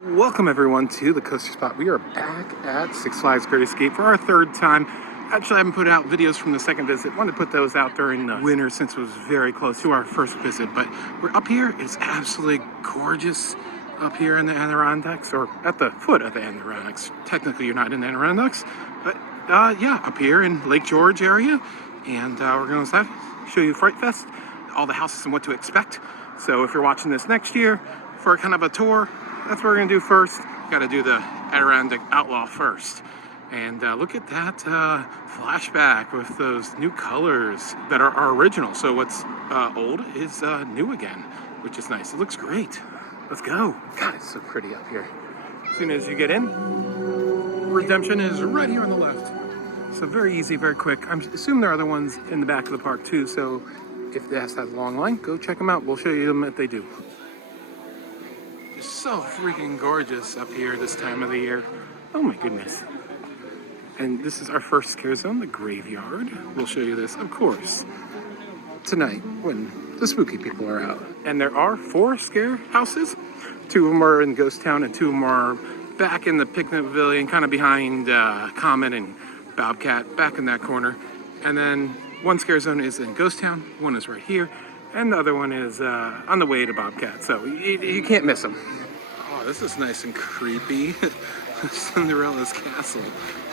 Welcome everyone to the Coaster Spot. We are back at Six Flags Great Escape for our third time. Actually, I haven't put out videos from the second visit. Wanted to put those out during the winter since it was very close to our first visit. But we're up here. It's absolutely gorgeous up here in the Adirondacks, or at the foot of the Adirondacks. Technically, you're not in the Adirondacks, but yeah, up here in Lake George area. And we're going to show you Fright Fest, all the houses and what to expect. So if you're watching this next year for kind of a tour, that's what we're gonna do first. Got to do the Adirondack Outlaw first. And look at that flashback with those new colors that are original. So what's old is new again, which is nice. It looks great. Let's go. God, it's so pretty up here. As soon as you get in, redemption is right here on the left. So very easy, very quick. I assume there are other ones in the back of the park too. So if this has a long line, go check them out. We'll show you them if they do. It's so freaking gorgeous up here this time of the year. Oh my goodness. And this is our first scare zone, the graveyard. We'll show you this, of course, tonight when the spooky people are out. And there are 4 scare houses. 2 of them are in Ghost Town and 2 of them are back in the picnic pavilion, kind of behind Comet and Bobcat, back in that corner. And then 1 scare zone is in Ghost Town, 1 is right here. And the other one is on the way to Bobcat, so you can't miss them. Oh, this is nice and creepy. Cinderella's castle.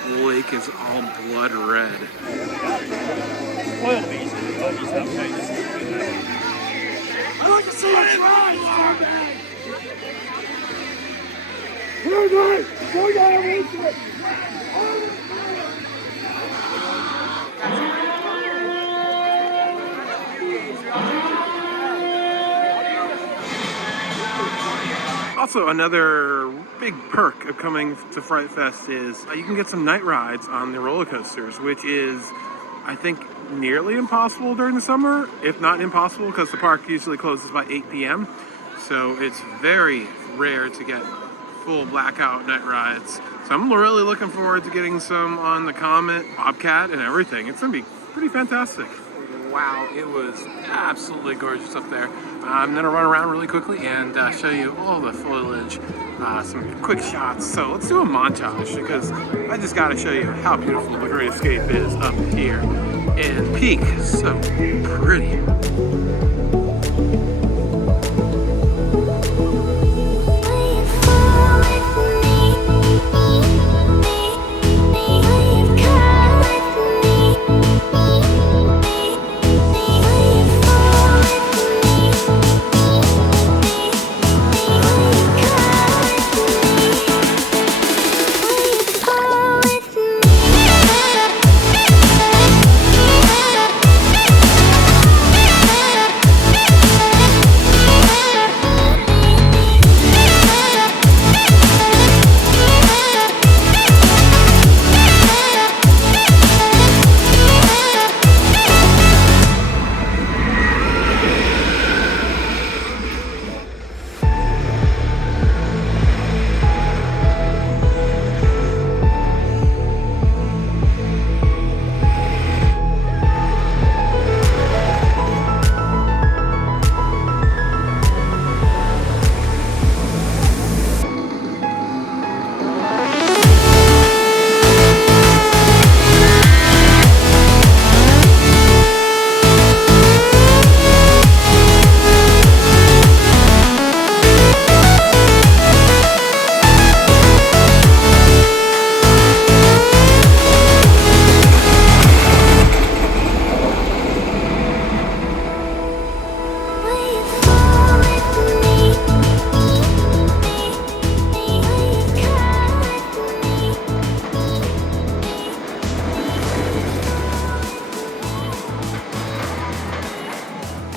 The lake is all blood red. Oil bees and buggies outside. I like to see it try! Go down, reach it! Also, another big perk of coming to Fright Fest is you can get some night rides on the roller coasters, which is, I think, nearly impossible during the summer, if not impossible, because the park usually closes by 8 p.m. So it's very rare to get full blackout night rides. So I'm really looking forward to getting some on the Comet, Bobcat, and everything. It's going to be pretty fantastic. Wow, it was absolutely gorgeous up there. I'm going to run around really quickly and show you all the foliage, some quick shots. So let's do a montage because I just got to show you how beautiful the Great Escape is up here in Peak. So pretty.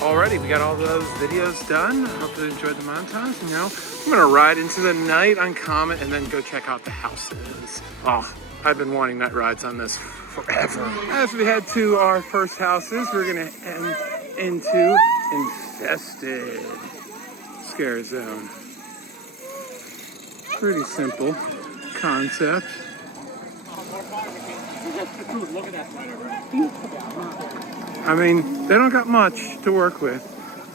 Alrighty, we got all those videos done. Hope you enjoyed the montage. You know, I'm gonna ride into the night on Comet and then go check out the houses. Oh, I've been wanting night rides on this forever. As we head to our first houses, we're gonna end into Infested Scare Zone. Pretty simple concept. Look at that spider, bro. I mean, they don't got much to work with.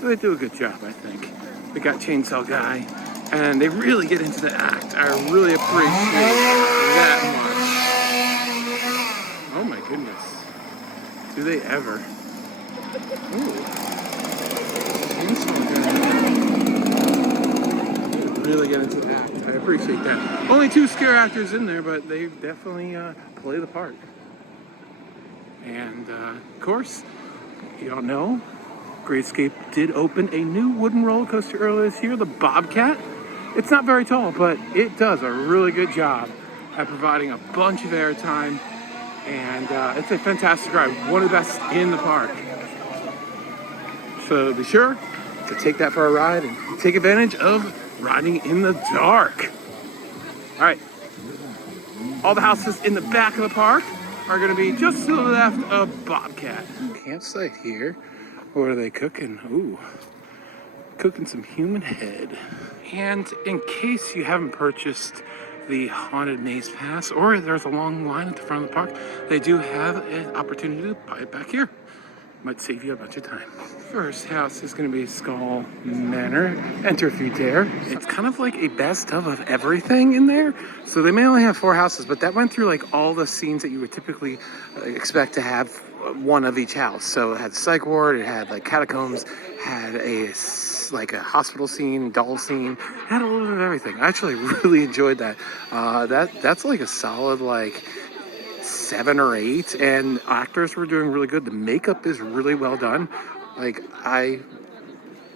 They do a good job, I think. We got Chainsaw Guy and they really get into the act. I really appreciate that much. Oh my goodness. Do they ever? Ooh. Really get into the act. I appreciate that. Only 2 scare actors in there, but they definitely play the part. And of course, you don't know, Great Escape did open a new wooden roller coaster earlier this year, the Bobcat. It's not very tall, but it does a really good job at providing a bunch of airtime, and it's a fantastic ride, one of the best in the park. So be sure to take that for a ride and take advantage of riding in the dark. All right, all the houses in the back of the park are going to be just to the left of Bobcat. Campsite here. What are they cooking? Ooh, cooking some human head. And in case you haven't purchased the Haunted Maze Pass, or there's a long line at the front of the park, they do have an opportunity to buy it back here. Might save you a bunch of time. First house is going to be Skull Manor. Enter if you dare. It's kind of like a best of everything in there. So they may only have 4 houses, but that went through like all the scenes that you would typically expect to have one of each house. So it had psych ward, it had like catacombs, had a hospital scene, doll scene. It had a little bit of everything. I actually really enjoyed that. That's like a solid 7 or 8, and actors were doing really good. The makeup is really well done. I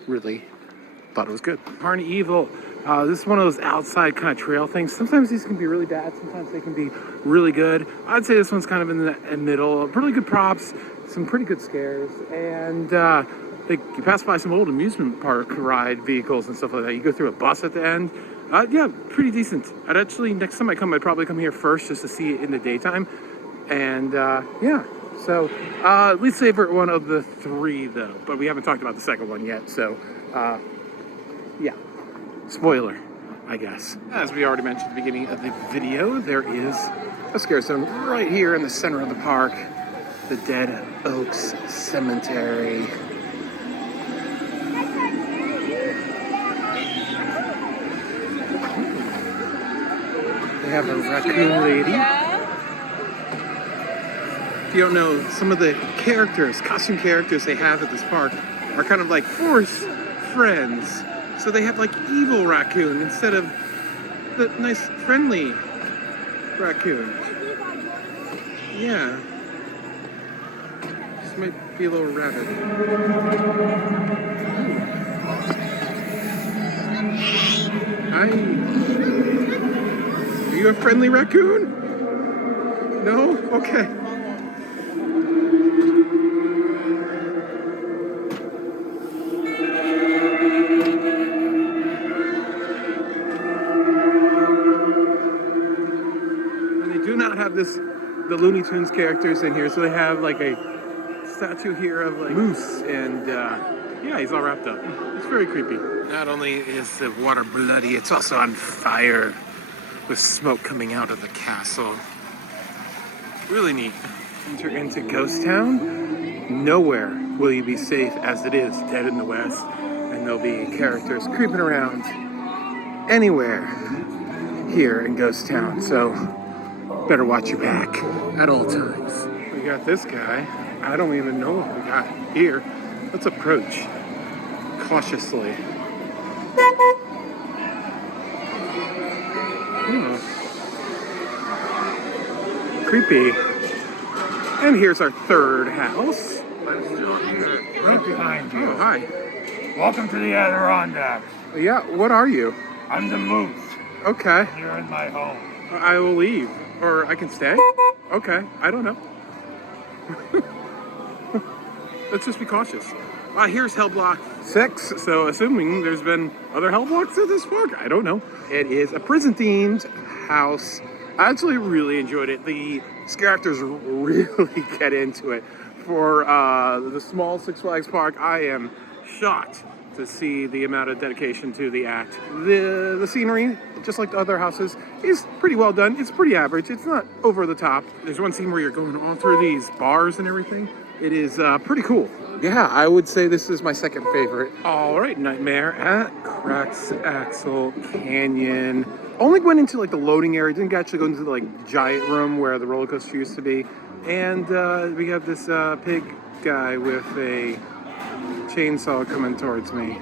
really thought it was good. CarnEvil, this is one of those outside kind of trail things. Sometimes these can be really bad, sometimes they can be really good. I'd say this one's kind of in the middle. Really good props, some pretty good scares, and you pass by some old amusement park ride vehicles and stuff like that. You go through a bus at the end. Yeah, pretty decent. I'd actually, next time I come, I'd probably come here first just to see it in the daytime. And yeah, so least favorite one of the 3 though, but we haven't talked about the second one yet. So yeah, spoiler, I guess. As we already mentioned at the beginning of the video, there is a scare zone right here in the center of the park, the Dead Oaks Cemetery. They have a raccoon lady. If you don't know, some of the costume characters they have at this park are kind of like force friends. So they have evil raccoon instead of the nice friendly raccoon. Yeah. This might be a little rabid. Hi. Are you a friendly raccoon? No? Okay. And they do not have the Looney Tunes characters in here, so they have a statue here of Moose, and yeah, he's all wrapped up. It's very creepy. Not only is the water bloody, it's also on fire with smoke coming out of the castle. Really neat. Enter into Ghost Town. Nowhere will you be safe as it is dead in the west, and there'll be characters creeping around anywhere here in Ghost Town, so better watch your back at all times. We got this guy. I don't even know what we got here. Let's approach cautiously. Creepy. And here's our 3rd house. I'm still here, right behind you. Oh, hi. Welcome to the Adirondacks. Yeah, what are you? I'm the Moose. Okay. You're in my home. I will leave. Or I can stay? Okay, I don't know. Let's just be cautious. Here's Hell Block 6, so assuming there's been other Hell Blocks at this park, I don't know. It is a prison-themed house. I actually really enjoyed it. The scare actors really get into it. For the small Six Flags park, I am shocked to see the amount of dedication to the act. The scenery, just like the other houses, is pretty well done. It's pretty average. It's not over the top. There's one scene where you're going all through these bars and everything. It is pretty cool. Yeah, I would say this is my second favorite. All right, Nightmare at CrackAxle Canyon. Only went into like the loading area. Didn't actually go into the like giant room where the roller coaster used to be. And we have this pig guy with a chainsaw coming towards me.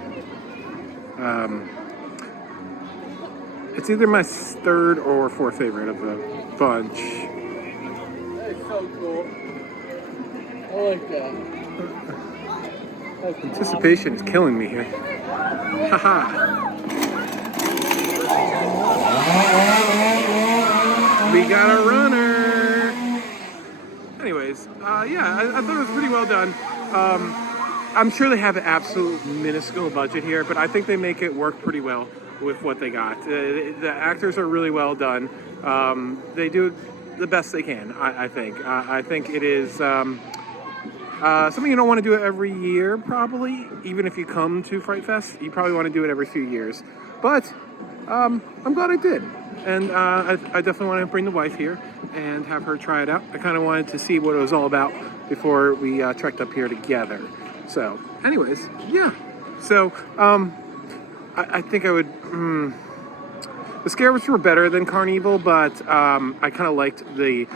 It's either my third or fourth favorite of the bunch. That's so cool. I like that. Anticipation is killing me here. Haha. We got a runner. Anyways, yeah, I thought it was pretty well done. I'm sure they have an absolute minuscule budget here, but I think they make it work pretty well with what they got. The actors are really well done. They do the best they can, I think. I think it is something you don't want to do it every year, probably. Even if you come to Fright Fest, you probably want to do it every few years. But I'm glad I did. And I definitely want to bring the wife here and have her try it out. I kind of wanted to see what it was all about before we trekked up here together. So, anyways, yeah. So, I think I would... the scares were better than CarnEvil, but I kind of liked the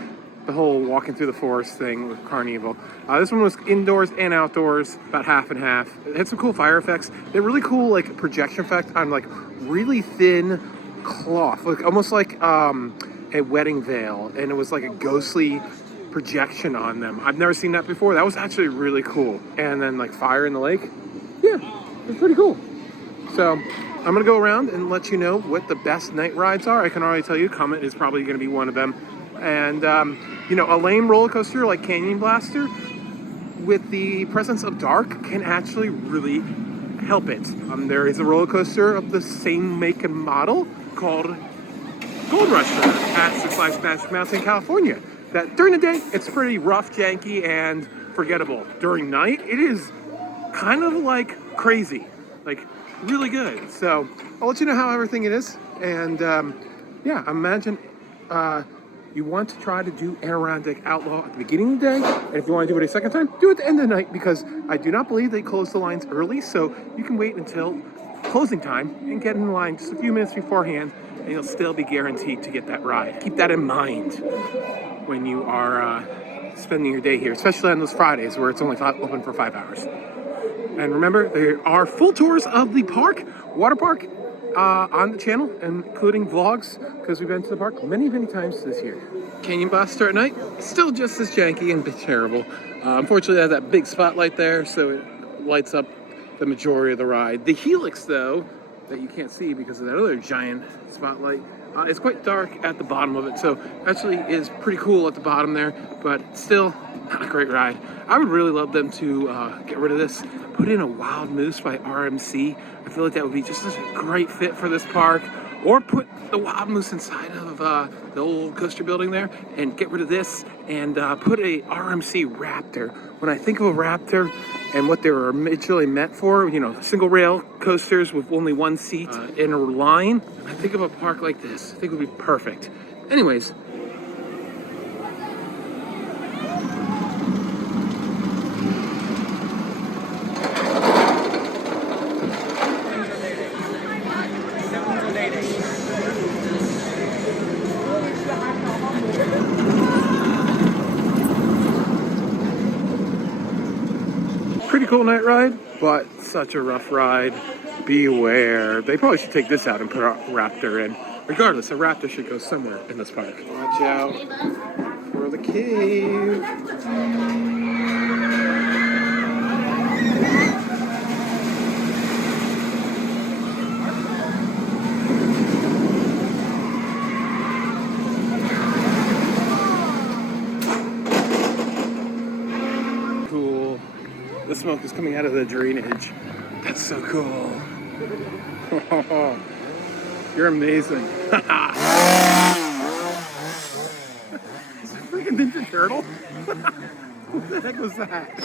whole walking through the forest thing with CarnEvil. This one was indoors and outdoors, about half and half. It had some cool fire effects. They're really cool, like projection effect on like really thin cloth, like almost like a wedding veil, and it was like a ghostly projection on them. I've never seen that before. That was actually really cool. And then like fire in the lake. Yeah, it's pretty cool. So I'm gonna go around and let you know what the best night rides are. I can already tell you Comet is probably gonna be one of them. And you know, a lame roller coaster like Canyon Blaster with the presence of dark can actually really help it. There is a roller coaster of the same make and model called Gold Rush at Six Flags Magic Mountain, California. That during the day, it's pretty rough, janky, and forgettable. During night, it is kind of like crazy, like really good. So I'll let you know how everything it is. And yeah, imagine you want to try to do Adirondack Outlaw at the beginning of the day, and if you want to do it a second time, do it at the end of the night, because I do not believe they close the lines early, so you can wait until closing time and get in line just a few minutes beforehand, and you'll still be guaranteed to get that ride. Keep that in mind when you are spending your day here, especially on those Fridays where it's only open for 5 hours. And remember, there are full tours of the park, water park, on the channel, including vlogs, because we've been to the park many times this year. Canyon Blaster at night, still just as janky and terrible. Unfortunately, I have that big spotlight there, so it lights up the majority of the ride. The Helix, though, that you can't see because of that other giant spotlight, it's quite dark at the bottom of it, so actually is pretty cool at the bottom there, but still not a great ride. I would really love them to get rid of this, put in a Wild Moose by RMC. I feel like that would be just a great fit for this park. Or put the Wild Moose inside of the old coaster building there and get rid of this and put a RMC Raptor. When I think of a Raptor and what they were originally meant for, you know, single rail coasters with only one seat in a line, I think of a park like this. I think it would be perfect. Anyways. Pretty cool night ride, but such a rough ride. Beware. They probably should take this out and put a Raptor in. Regardless, a Raptor should go somewhere in this park. Watch out for the cave. The smoke is coming out of the drainage. That's so cool. You're amazing. Is that freaking Ninja Turtle? What the heck was that?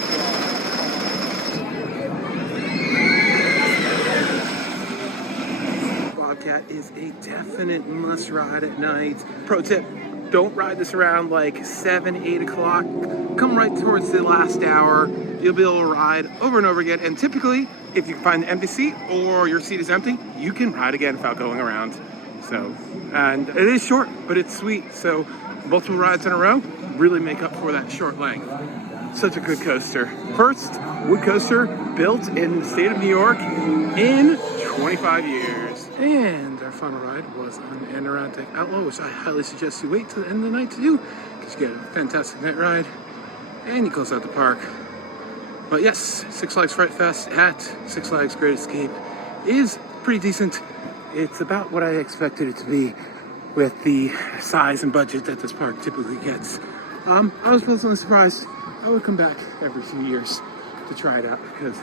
Bobcat is a definite must ride at night. Pro tip, Don't ride this around like 7, 8 o'clock. Come right towards the last hour. You'll be able to ride over and over again. And typically, if you find an empty seat or your seat is empty, you can ride again without going around. So, and it is short, but it's sweet. So multiple rides in a row really make up for that short length. Such a good coaster. First wood coaster built in the state of New York in 25 years. And our final ride was on Anorantic Outlaw, which I highly suggest you wait till the end of the night to do, because you get a fantastic night ride and you close out the park. But yes, Six Flags Fright Fest at Six Flags Great Escape is pretty decent. It's about what I expected it to be with the size and budget that this park typically gets. I was pleasantly surprised. I would come back every few years to try it out because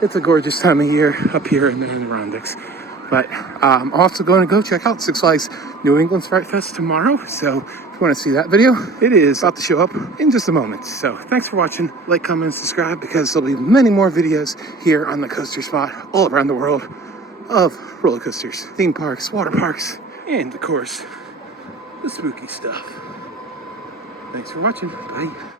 it's a gorgeous time of year up here in the Adirondacks. But I'm also going to go check out Six Flags New England's Fright Fest tomorrow. So if you want to see that video, it is about to show up in just a moment. So thanks for watching. Like, comment, and subscribe because there'll be many more videos here on the Coaster Spot all around the world of roller coasters, theme parks, water parks, and of course, the spooky stuff. Thanks for watching. Bye.